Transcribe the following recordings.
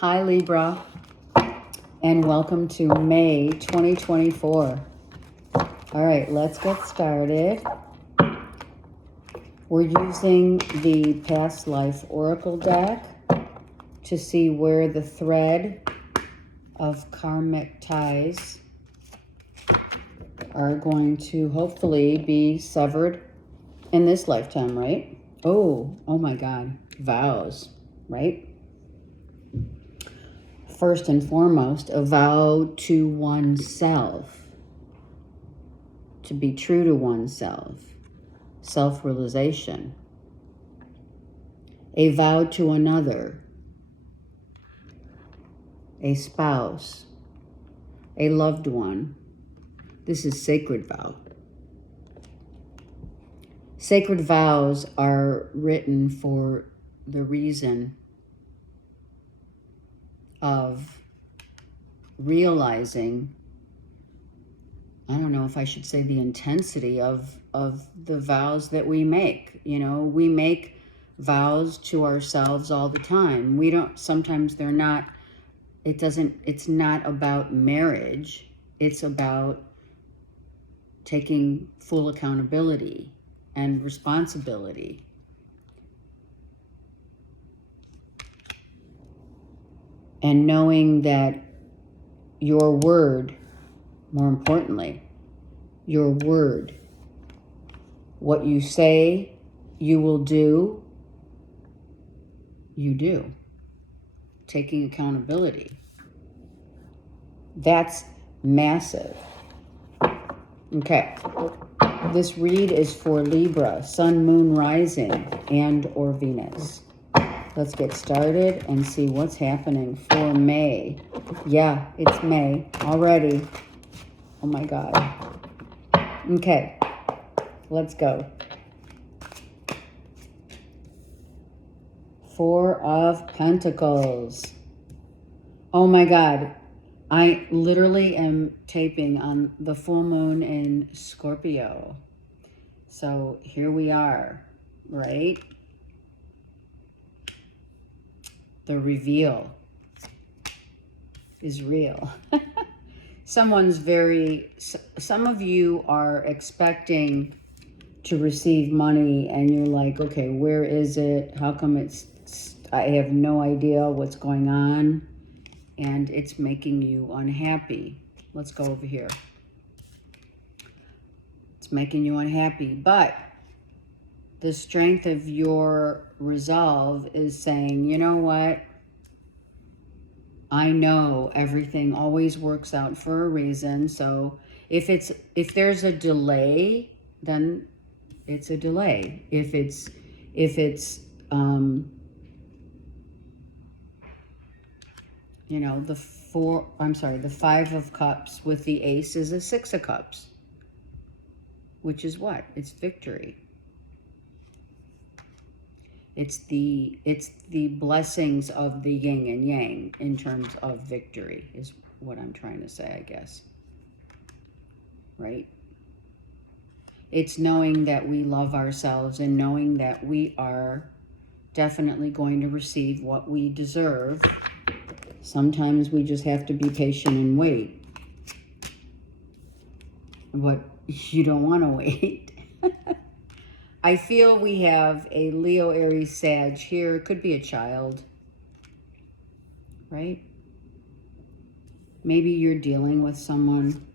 Hi Libra, and welcome to May 2024. All right, let's get started. We're using the Past Life Oracle deck to see where the thread of karmic ties are going to hopefully be severed in this lifetime, right? Oh my God, vows, right? First and foremost, a vow to oneself, to be true to oneself, self-realization. A vow to another, a spouse, a loved one. This is sacred vow. Sacred vows are written for the reason of realizing, I don't know if I should say the intensity of the vows that we make. You know, we make vows to ourselves all the time. We don't, sometimes they're not, it's not about marriage. It's about taking full accountability and responsibility. And knowing that your word, more importantly, your word, what you say you will do, you do. Taking accountability. That's massive. Okay. This read is for Libra, Sun, Moon, Rising, and or Venus. Let's get started and see what's happening for May. Yeah, it's May already. Oh my God. Okay, let's go. Four of Pentacles. Oh my God. I literally am taping on the full moon in Scorpio. So here we are, right? The reveal is real. Some of you are expecting to receive money and you're like, okay, where is it? How come I have no idea what's going on, and it's making you unhappy. Let's go over here. It's making you unhappy, but the strength of your resolve is saying, you know what? I know everything always works out for a reason. So if there's a delay, then it's a delay. If it's you know, the Five of Cups with the Ace is a Six of Cups, which is what? It's victory. It's the blessings of the yin and yang in terms of victory is what I'm trying to say, I guess. Right? It's knowing that we love ourselves and knowing that we are definitely going to receive what we deserve. Sometimes we just have to be patient and wait. But you don't want to wait. I feel we have a Leo, Aries, Sag here. It could be a child, right? Maybe you're dealing with someone.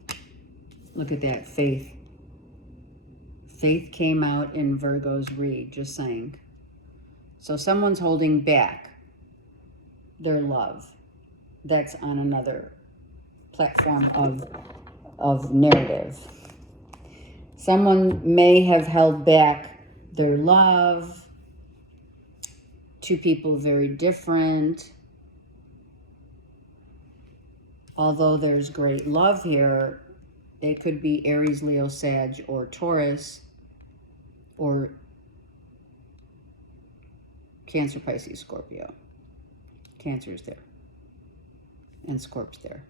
Look at that, Faith. Faith came out in Virgo's read, just saying. So someone's holding back their love. That's on another platform of narrative. Someone may have held back their love. Two people very different. Although there's great love here, it could be Aries, Leo, Sag, or Taurus, or Cancer, Pisces, Scorpio. Cancer's there. And Scorp's there.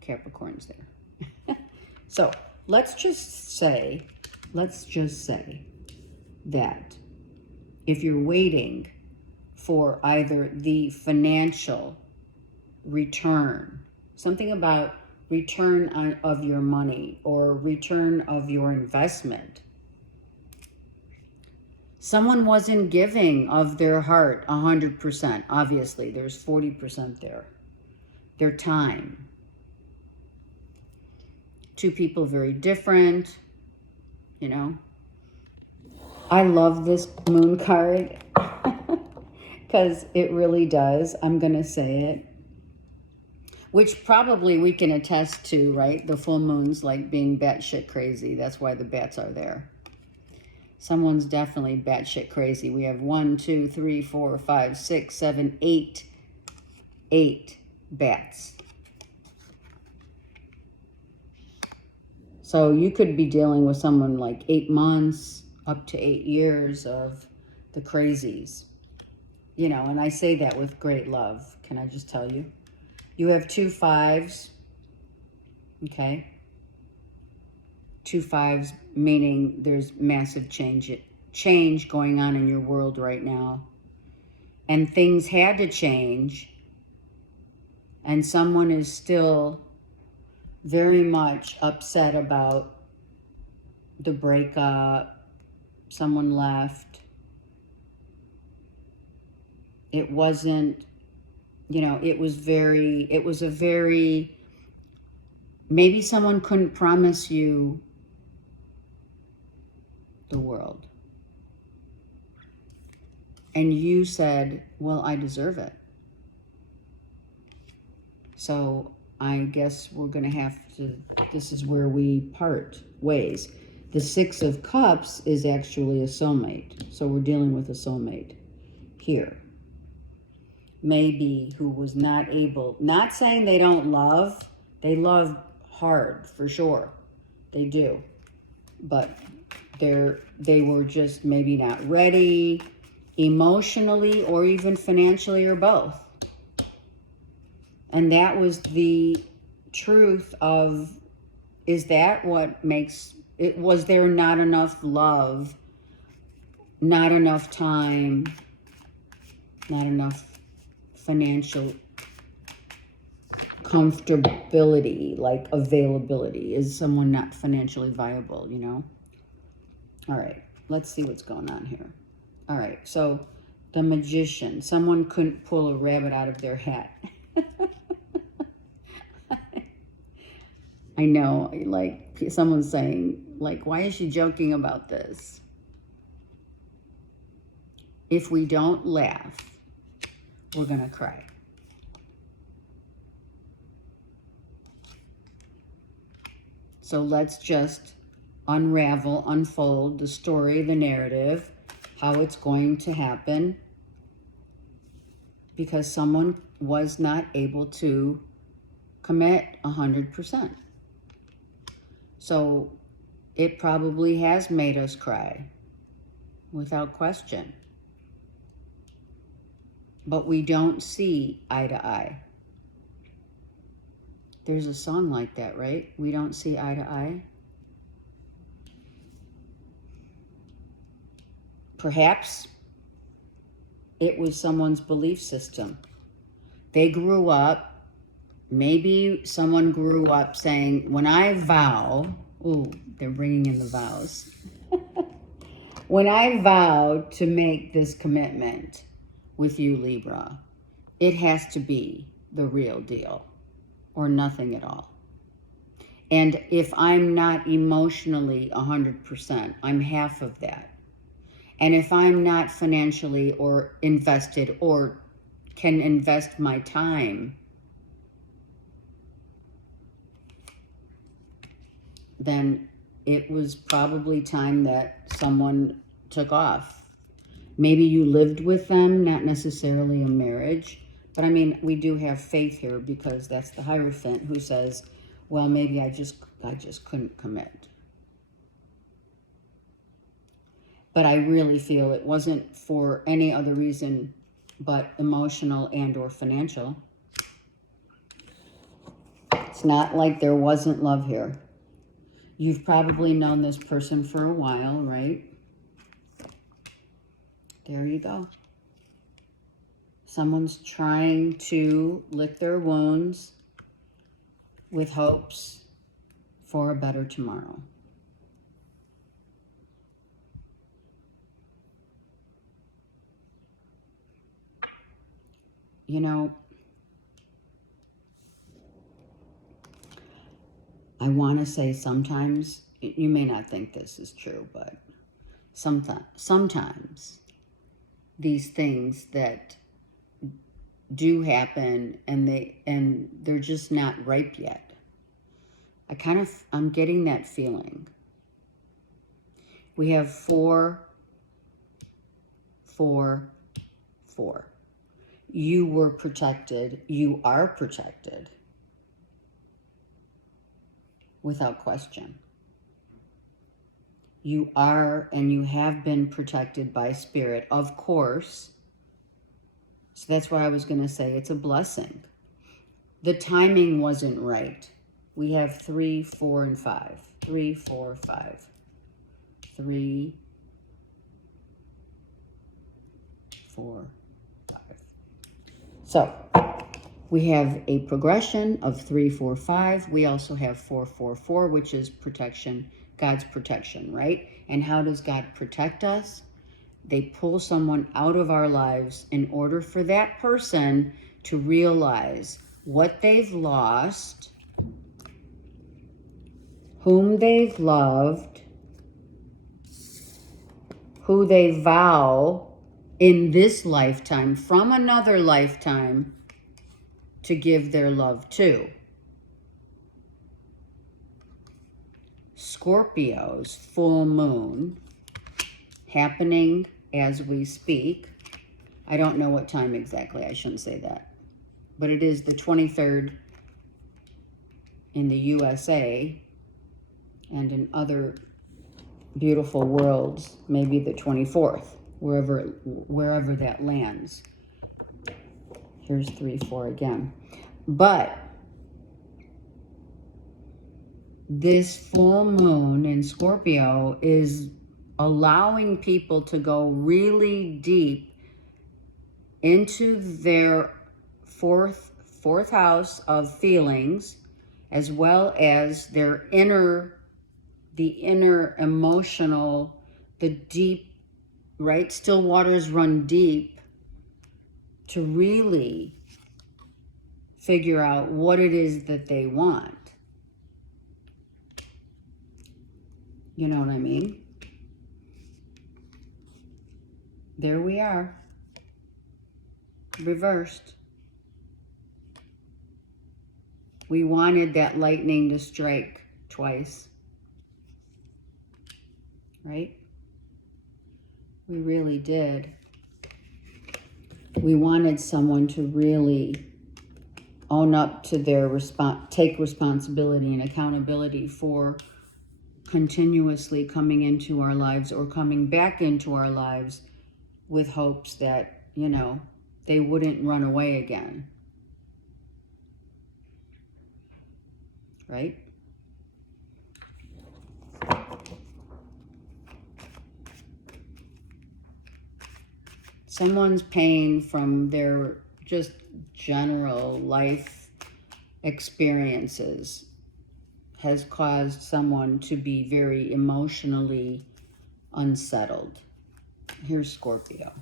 Capricorn's there. So let's just say that if you're waiting for either the financial return. Something about return of your money or return of your investment. Someone wasn't giving of their heart 100%. Obviously, there's 40% there. Their time. Two people very different, you know. I love this moon card because it really does. I'm going to say it. Which probably we can attest to, right? The full moon's like being batshit crazy. That's why the bats are there. Someone's definitely batshit crazy. We have 1, 2, 3, 4, 5, 6, 7, 8. 8 bats. So you could be dealing with someone like 8 months up to 8 years of the crazies. You know, and I say that with great love. Can I just tell you? You have 2 5s. Okay. 2 5s, meaning there's massive change going on in your world right now. And things had to change. And someone is still very much upset about the breakup. Someone left. It wasn't, you know, it was a very, maybe someone couldn't promise you the world. And you said, well, I deserve it. So I guess we're going to have to, this is where we part ways. The 6 of Cups is actually a soulmate. So we're dealing with a soulmate here. Maybe who was not able, not saying they don't love, they love hard for sure. They do. But they were just maybe not ready emotionally or even financially or both. And that was the truth of, is that what makes it? Was there not enough love, not enough time, not enough financial comfortability, like availability? Is someone not financially viable, you know? All right, let's see what's going on here. All right, so the Magician. Someone couldn't pull a rabbit out of their hat. I know, like someone's saying, like, why is she joking about this? If we don't laugh, we're going to cry. So let's just unravel, unfold the story, the narrative, how it's going to happen, because someone was not able to commit 100%. So it probably has made us cry, without question. But we don't see eye to eye. There's a song like that, right? We don't see eye to eye. Perhaps it was someone's belief system. They grew up, maybe someone grew up saying, when I vow, ooh, they're bringing in the vows. When I vow to make this commitment with you, Libra, it has to be the real deal or nothing at all. And if I'm not emotionally 100%, I'm half of that. And if I'm not financially or invested or can invest my time, then it was probably time that someone took off. Maybe you lived with them, not necessarily a marriage. But I mean, we do have faith here because that's the Hierophant who says, well, maybe I just couldn't commit. But I really feel it wasn't for any other reason but emotional and or financial. It's not like there wasn't love here. You've probably known this person for a while, right? There you go. Someone's trying to lick their wounds with hopes for a better tomorrow. You know, I want to say sometimes, you may not think this is true, but sometimes these things that do happen and they're just not ripe yet. I'm getting that feeling. We have 4, 4, 4. You were protected. You are protected. Without question. You are and you have been protected by Spirit, of course. So that's why I was going to say it's a blessing. The timing wasn't right. We have 3, 4, and 5. 3, 4, 5. 3, 4, 5. So we have a progression of 3, 4, 5. We also have 4, 4, 4, which is protection, God's protection, right? And how does God protect us? They pull someone out of our lives in order for that person to realize what they've lost, whom they've loved, who they vow in this lifetime from another lifetime to give their love to. Scorpio's full moon happening as we speak. I don't know what time exactly. I shouldn't say that. But it is the 23rd in the USA, and in other beautiful worlds, maybe the 24th, wherever that lands. Here's 3, 4 again. But this full moon in Scorpio is allowing people to go really deep into their fourth house of feelings, as well as their the inner emotional, the deep, right? Still waters run deep, to really figure out what it is that they want. You know what I mean? There we are. Reversed. We wanted that lightning to strike twice. Right? We really did. We wanted someone to really own up to their take responsibility and accountability for continuously coming into our lives or coming back into our lives with hopes that, you know, they wouldn't run away again. Right? Someone's pain from their just general life experiences has caused someone to be very emotionally unsettled. Here's Scorpio.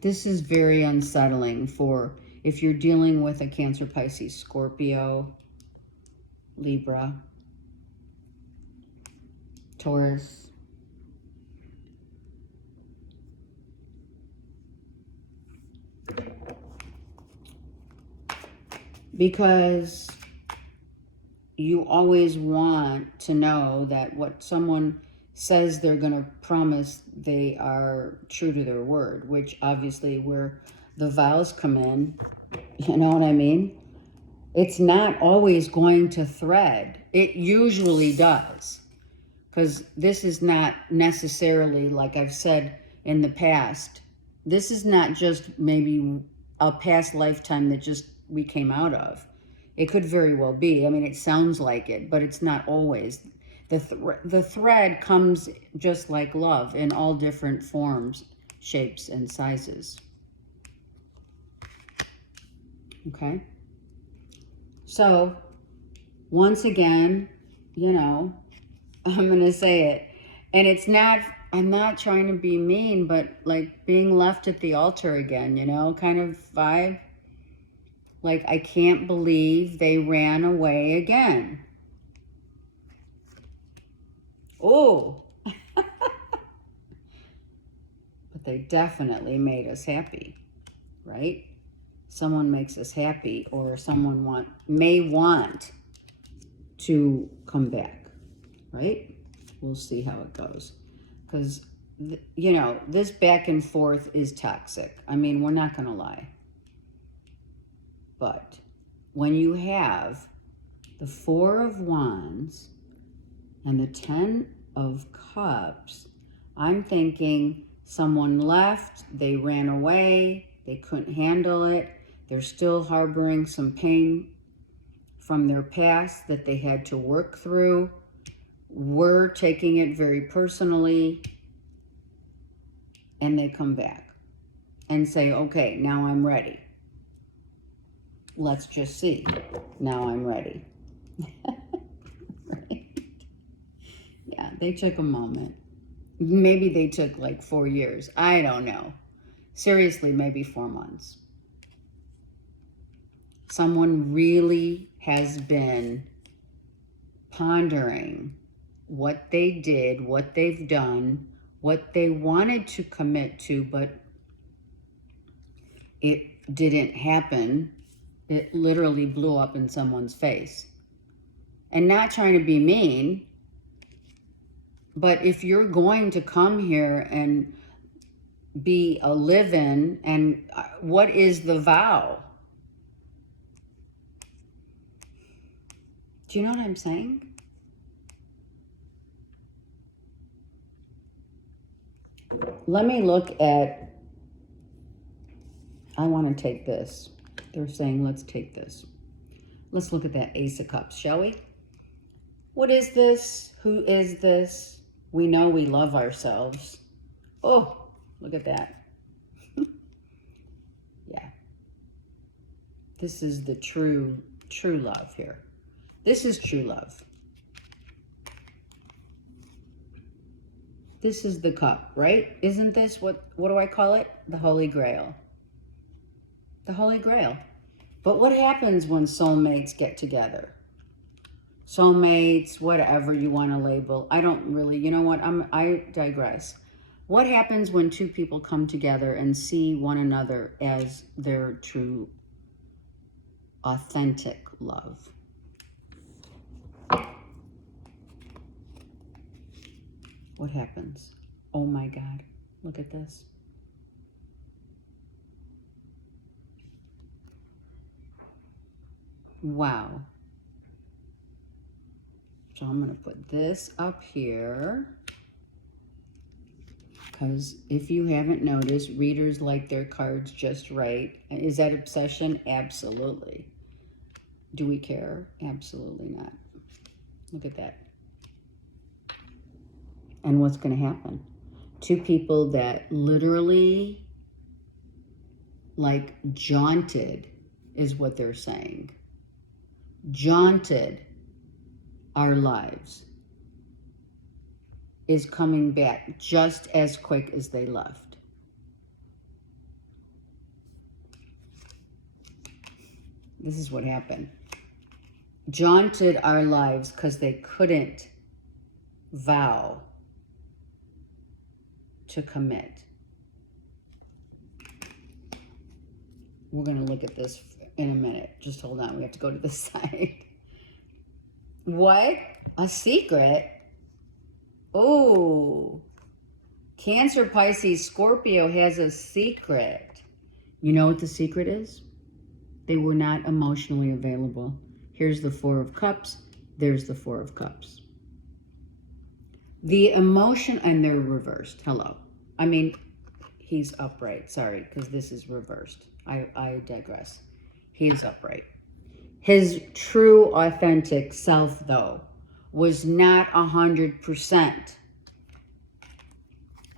This is very unsettling for if you're dealing with a Cancer, Pisces, Scorpio, Libra, Taurus. Because you always want to know that what someone says they're going to promise, they are true to their word, which obviously where the vows come in, you know what I mean? It's not always going to thread. It usually does. Because this is not necessarily, like I've said in the past, this is not just maybe a past lifetime that just we came out of. It could very well be. I mean, it sounds like it, but it's not always. The thread comes just like love in all different forms shapes and sizes. Okay? So, once again, you know, I'm going to say it. And it's not, I'm not trying to be mean, but like being left at the altar again, you know, kind of vibe. Like, I can't believe they ran away again. Oh, but they definitely made us happy, right? Someone makes us happy, or someone may want to come back, right? We'll see how it goes. Because, you know, this back and forth is toxic. I mean, we're not going to lie. But when you have the Four of Wands and the Ten of Cups, I'm thinking someone left, they ran away, they couldn't handle it, they're still harboring some pain from their past that they had to work through. We're taking it very personally, and they come back and say, okay, now I'm ready. Let's just see. Now I'm ready. Right? Yeah, they took a moment. Maybe they took like 4 years. I don't know. Seriously, maybe 4 months. Someone really has been pondering what they did, what they've done, what they wanted to commit to, but it didn't happen. It literally blew up in someone's face. And not trying to be mean, but if you're going to come here and be a live-in, and what is the vow? Do you know what I'm saying? Let me look at, I want to take this. They're saying, let's take this. Let's look at that Ace of Cups, shall we? What is this? Who is this? We know we love ourselves. Oh, look at that. Yeah. This is the true love here. This is true love. This is the cup, right? Isn't this, what do I call it? The Holy Grail. The Holy Grail. But what happens when soulmates get together? Soulmates, whatever you want to label. I don't really, you know what? I digress. What happens when two people come together and see one another as their true, authentic love? What happens? Oh my God, look at this. Wow. So I'm going to put this up here, because if you haven't noticed, readers like their cards just right. Is that obsession? Absolutely. Do we care? Absolutely not. Look at that. And what's going to happen? Two people that literally, like, jaunted is what they're saying. Jaunted our lives is coming back just as quick as they left. This is what happened. Jaunted our lives because they couldn't vow to commit. We're going to look at this in a minute. Just hold on. We have to go to the side. What? A secret? Oh. Cancer, Pisces, Scorpio has a secret. You know what the secret is? They were not emotionally available. Here's the Four of Cups. There's the Four of Cups. The emotion, and they're reversed. Hello. I mean, he's upright. Sorry, because this is reversed. I digress. He's upright. His true, authentic self, though, was not 100%.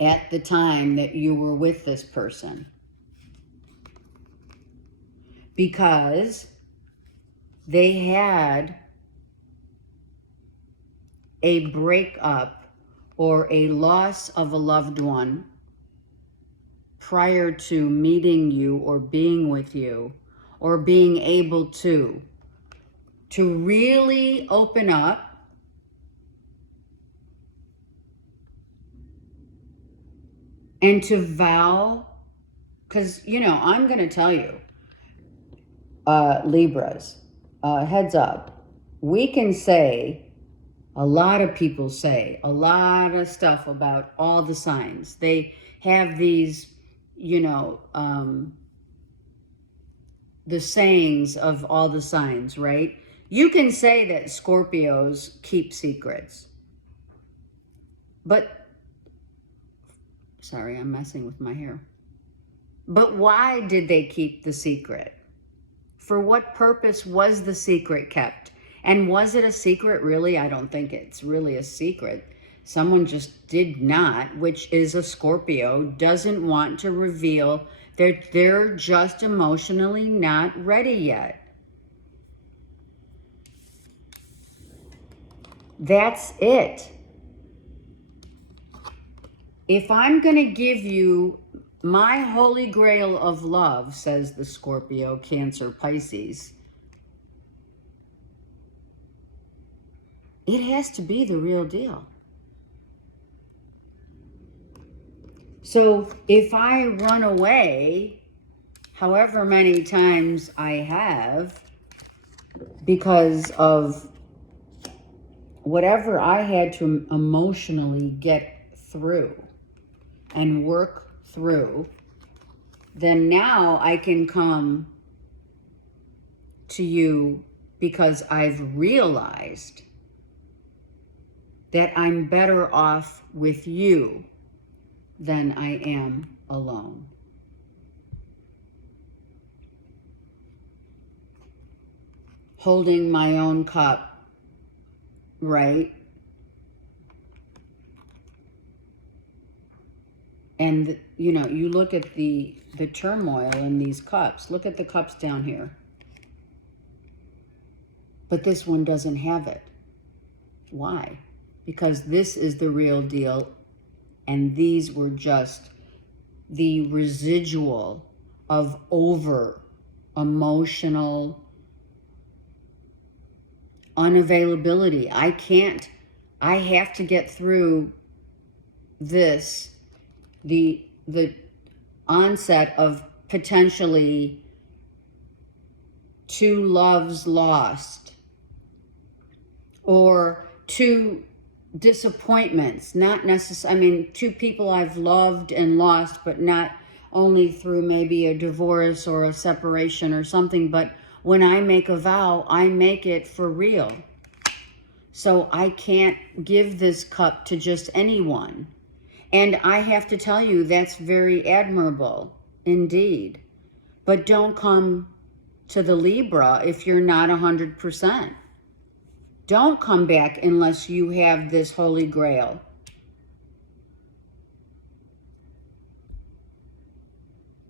at the time that you were with this person. Because they had a breakup or a loss of a loved one prior to meeting you or being with you or being able to really open up and to vow, because, you know, I'm going to tell you, Libras, heads up, we can say, a lot of people say a lot of stuff about all the signs. They have these, you know, the sayings of all the signs, right? You can say that Scorpios keep secrets. But, sorry, I'm messing with my hair. But why did they keep the secret? For what purpose was the secret kept? And was it a secret, really? I don't think it's really a secret. Someone just did not, which is a Scorpio, doesn't want to reveal that they're just emotionally not ready yet. That's it. If I'm going to give you my holy grail of love, says the Scorpio, Cancer, Pisces, it has to be the real deal. So if I run away, however many times I have, because of whatever I had to emotionally get through and work through, then now I can come to you because I've realized that I'm better off with you than I am alone. Holding my own cup, right? And, you know, you look at the turmoil in these cups. Look at the cups down here. But this one doesn't have it. Why? Because this is the real deal, and these were just the residual of over emotional unavailability. I have to get through this, the onset of potentially 2 loves lost, or 2 disappointments, not necessarily, I mean, 2 people I've loved and lost, but not only through maybe a divorce or a separation or something, but when I make a vow, I make it for real. So I can't give this cup to just anyone. And I have to tell you, that's very admirable indeed. But don't come to the Libra if you're not 100%. Don't come back unless you have this holy grail.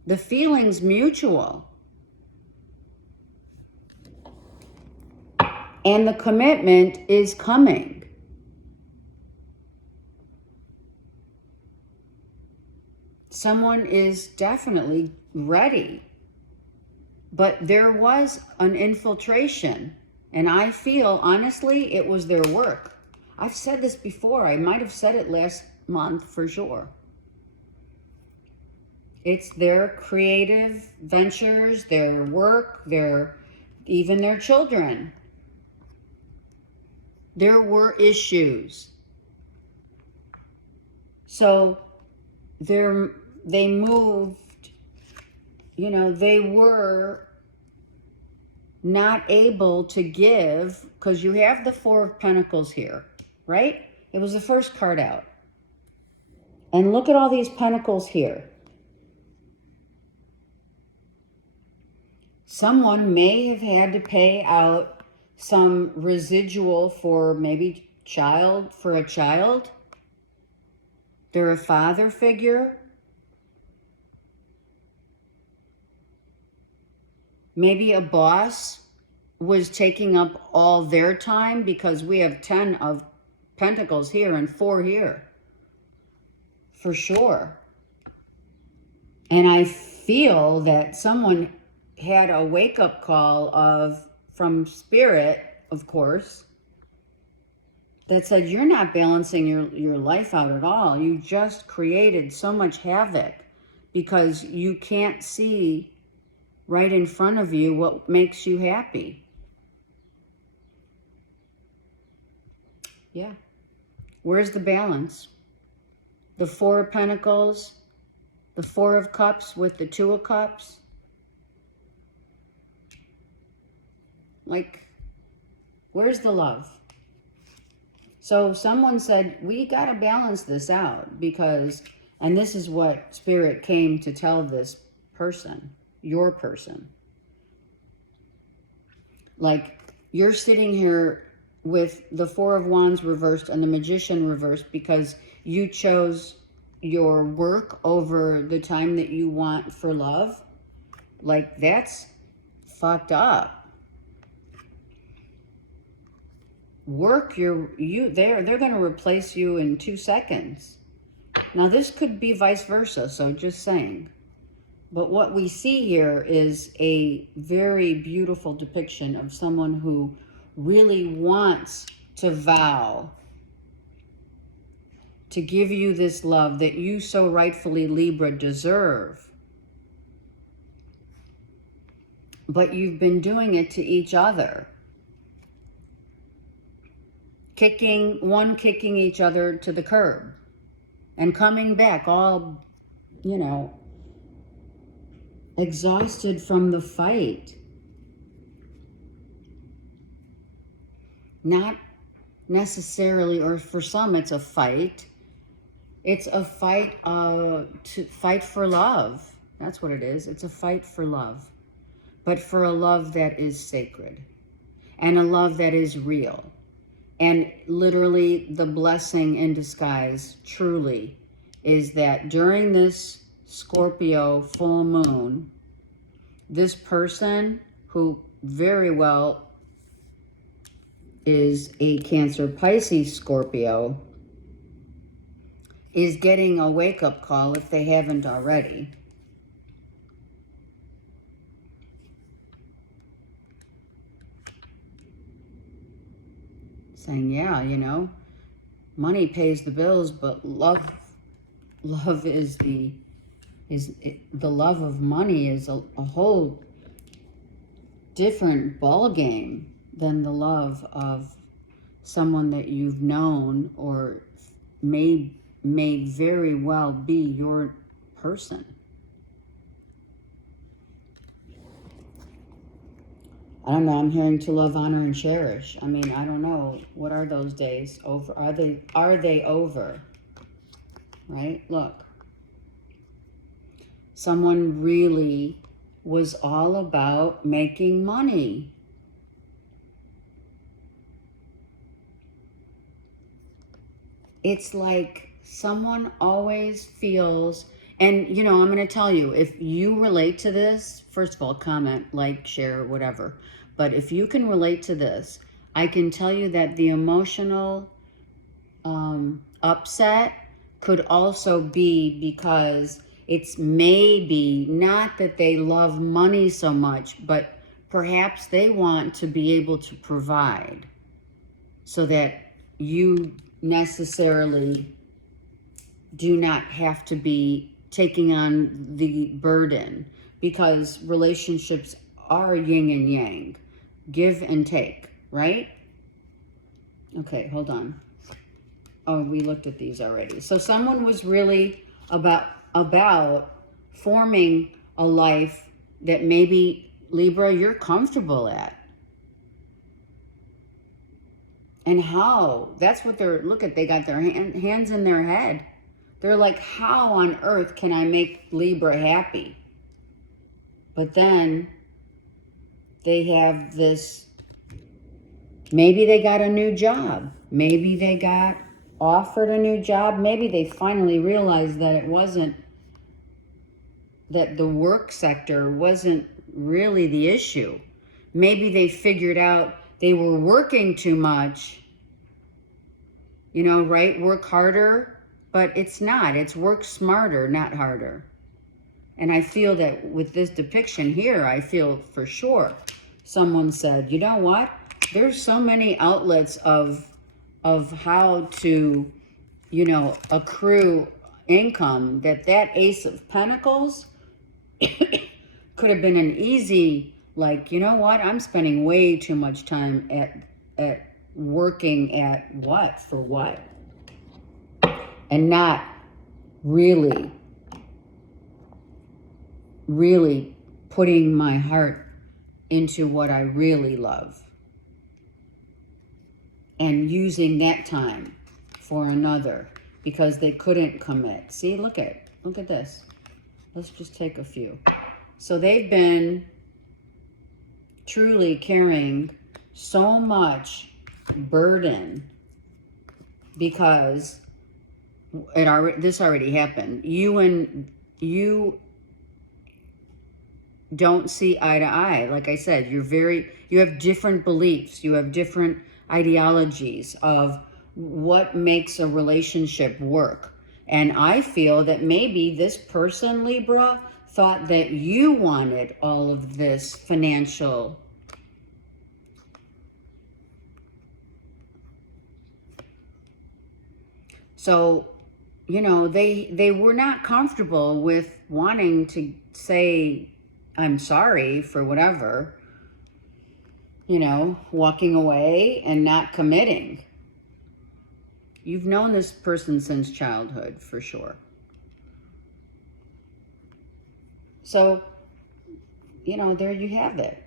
The feeling's mutual. And the commitment is coming. Someone is definitely ready. But there was an infiltration. And I feel, honestly, it was their work. I've said this before. I might have said it last month for sure. It's their creative ventures, their work, even their children. There were issues. So they moved, you know, they were not able to give, because you have the 4 of Pentacles here, right? It was the first card out. And look at all these pentacles here. Someone may have had to pay out some residual for maybe a child. They're a father figure. Maybe a boss was taking up all their time, because we have 10 of Pentacles here and 4 here. For sure. And I feel that someone had a wake-up call from Spirit, of course, that said, you're not balancing your life out at all. You just created so much havoc because you can't see right in front of you what makes you happy. Yeah. Where's the balance? The 4 of Pentacles, the 4 of Cups with the 2 of Cups. Like, where's the love? So someone said, we got to balance this out because, and this is what Spirit came to tell this person, your person. Like, you're sitting here with the 4 of Wands reversed and the Magician reversed because you chose your work over the time that you want for love. Like, that's fucked up. Work they're going to replace you in 2 seconds. Now this could be vice versa, so just saying. But what we see here is a very beautiful depiction of someone who really wants to vow to give you this love that you so rightfully, Libra, deserve. But you've been doing it to each other. Kicking each other to the curb. And coming back all, exhausted from the fight. Not necessarily, or for some it's a fight. It's a fight to fight for love. That's what it is. It's a fight for love. But for a love that is sacred. And a love that is real. And literally the blessing in disguise, truly, is that during this Scorpio full moon, this person who very well is a Cancer, Pisces, Scorpio, is getting a wake-up call if they haven't already. Saying, yeah, money pays the bills, but love is the love of money is a whole different ball game than the love of someone that you've known or may very well be your person. I don't know, I'm hearing to love, honor, and cherish. I mean, I don't know. What are those days over? Are they over? Right? Look. Someone really was all about making money. It's like someone always feels, and I'm going to tell you, if you relate to this, first of all, comment, like, share, whatever. But if you can relate to this, I can tell you that the emotional upset could also be because it's maybe not that they love money so much, but perhaps they want to be able to provide so that you necessarily do not have to be taking on the burden, because relationships are yin and yang, give and take, right? Okay, hold on. Oh, we looked at these already. So someone was really about forming a life that maybe, Libra, you're comfortable at. And how? That's what they got their hands in their head. They're like, how on earth can I make Libra happy? But then they have this, maybe they got a new job. Maybe they got offered a new job. Maybe they finally realized that it wasn't, that the work sector wasn't really the issue. Maybe they figured out they were working too much, you know, right? Work harder, but it's not. It's work smarter, not harder. And I feel that with this depiction here, I feel for sure someone said, you know what? There's so many outlets of how to, you know, accrue income, that Ace of Pentacles could have been an easy, like, you know what? I'm spending way too much time at working at what? For what? And not really putting my heart into what I really love. And using that time for another, because they couldn't commit. See, look at this. Let's just take a few. So they've been truly carrying so much burden because this already happened. You don't see eye to eye. Like I said, you have different beliefs. You have different ideologies of what makes a relationship work. And I feel that maybe this person, Libra, thought that you wanted all of this financial so, you know, they were not comfortable with wanting to say, I'm sorry for whatever, you know, walking away and not committing. You've known this person since childhood, for sure. So, you know, there you have it.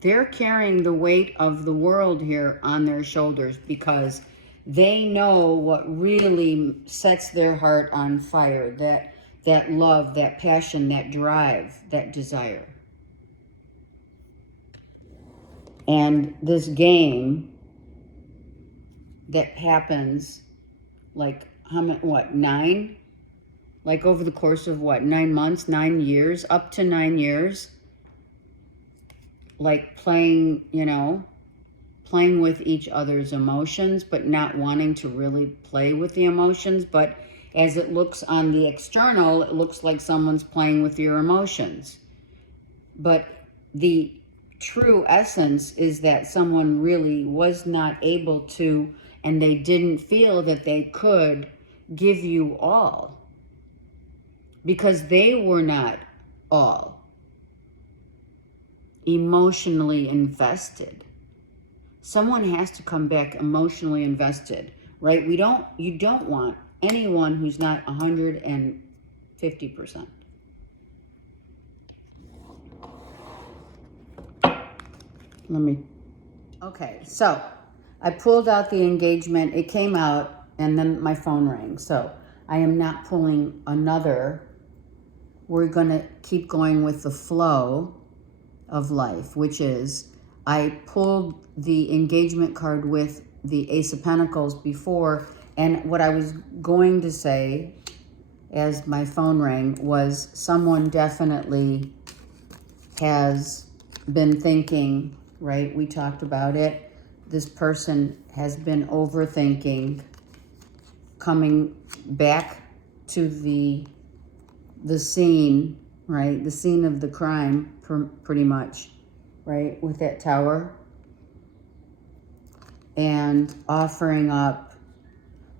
They're carrying the weight of the world here on their shoulders because they know what really sets their heart on fire, that love, that passion, that drive, that desire. And this game that happens, like, what, 9? Like over the course of what, 9 months, 9 years, up to 9 years, like playing, you know, playing with each other's emotions, but not wanting to really play with the emotions. But as it looks on the external, it looks like someone's playing with your emotions. But the true essence is that someone really was not able to, and they didn't feel that they could give you all, because they were not all emotionally invested. Someone has to come back emotionally invested, right? You don't want anyone who's not 150%. Okay, so I pulled out the engagement. It came out and then my phone rang. So I am not pulling another. We're going to keep going with the flow of life, which is, I pulled the engagement card with the Ace of Pentacles before, and what I was going to say as my phone rang was, someone definitely has been thinking, right? We talked about it. This person has been overthinking, coming back to the scene, right? The scene of the crime, pretty much, right? With that tower. And offering up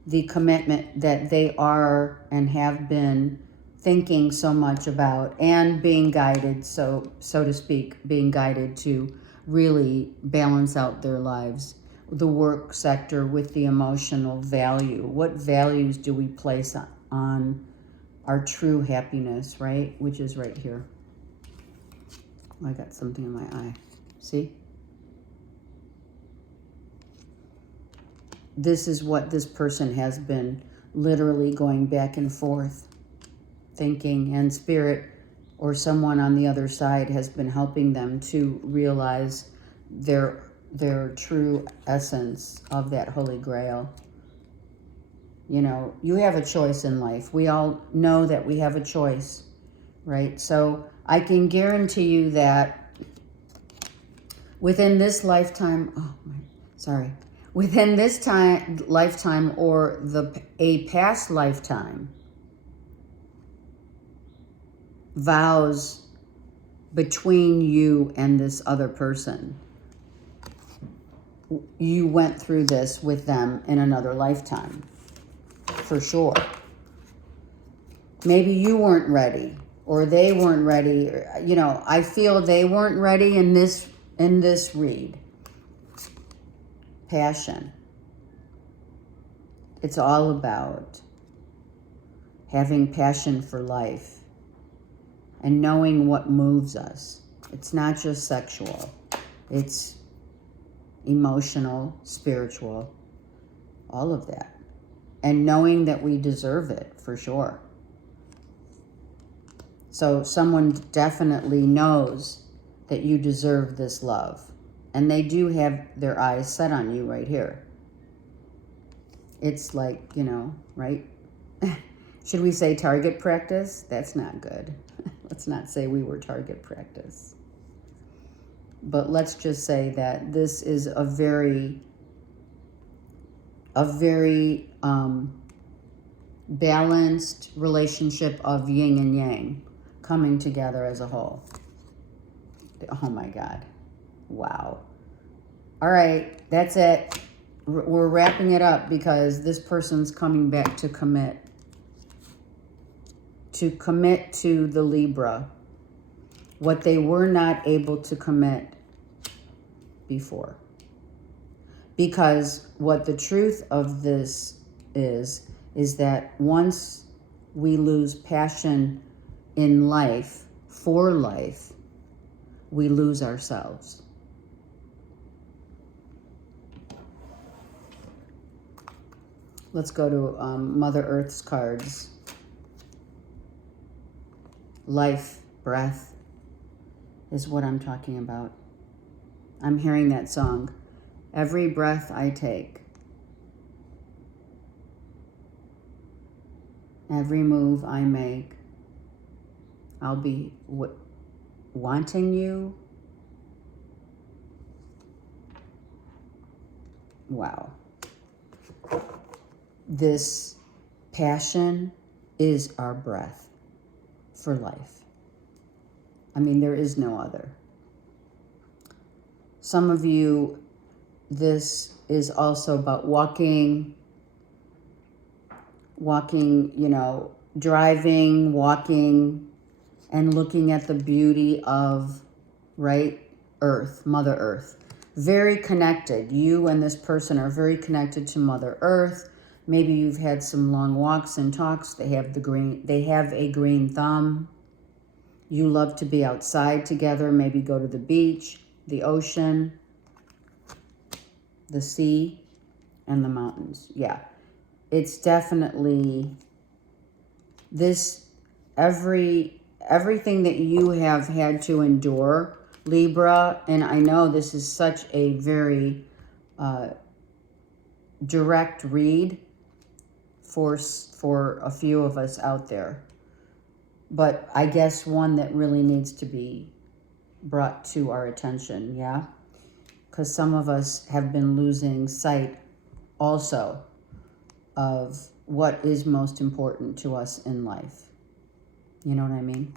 the commitment that they are and have been thinking so much about, and being guided, so to speak, being guided to really balance out their lives. The work sector with the emotional value. What values do we place on our true happiness, right? Which is right here. I got something in my eye. See? This is what this person has been literally going back and forth thinking, and spirit or someone on the other side has been helping them to realize their their true essence of that Holy Grail. You know, you have a choice in life. We all know that we have a choice, right? So I can guarantee you that within this lifetime, within this lifetime or a past lifetime, vows between you and this other person, you went through this with them in another lifetime, for sure. Maybe you weren't ready, or they weren't ready. You know, I feel they weren't ready in this read. Passion. It's all about having passion for life and knowing what moves us. It's not just sexual. It's emotional, spiritual, all of that. And knowing that we deserve it, for sure. So someone definitely knows that you deserve this love. And they do have their eyes set on you right here. It's like, you know, right? Should we say target practice? That's not good. Let's not say we were target practice. But let's just say that this is a very balanced relationship of yin and yang coming together as a whole. Oh my God. Wow. All right, that's it. We're wrapping it up because this person's coming back to commit. To commit to the Libra, what they were not able to commit before. Because what the truth of this is that once we lose passion in life, for life, we lose ourselves. Let's go to Mother Earth's cards. Life, breath is what I'm talking about. I'm hearing that song. Every breath I take, every move I make, I'll be wanting you. Wow. This passion is our breath for life. I mean, there is no other. Some of you, this is also about walking, you know, driving, walking, and looking at the beauty of, right, Earth, Mother Earth. Very connected. You and this person are very connected to Mother Earth. Maybe you've had some long walks and talks. They have a green thumb. You love to be outside together, maybe go to the beach, the ocean, the sea, and the mountains. Yeah. It's definitely this, everything that you have had to endure, Libra, and I know this is such a very direct read for a few of us out there. But I guess one that really needs to be brought to our attention, yeah? Because some of us have been losing sight also of what is most important to us in life. You know what I mean?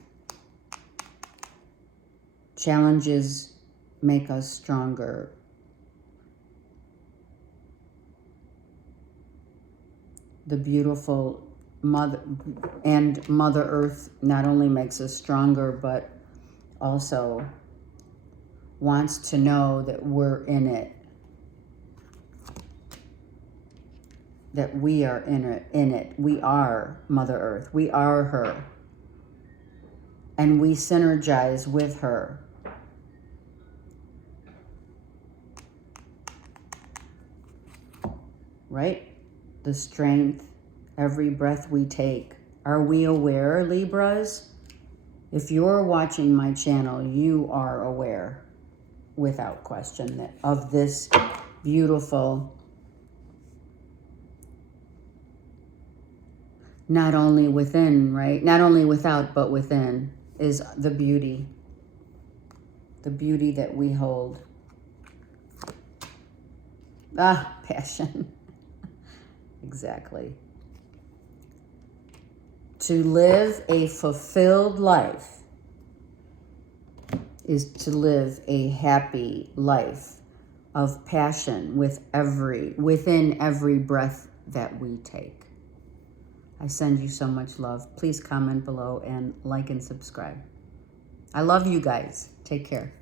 Challenges make us stronger. The beautiful Mother Earth not only makes us stronger, but also wants to know that we're in it. That we are in it. We are Mother Earth. We are her. And we synergize with her. Right? The strength, every breath we take. Are we aware, Libras? If you're watching my channel, you are aware. without question, that of this beautiful, not only within, right? Not only without, but within is the beauty that we hold. Ah, passion. Exactly. To live a fulfilled life is to live a happy life of passion within every breath that we take. I send you so much love. Please comment below and like and subscribe. I love you guys. Take care.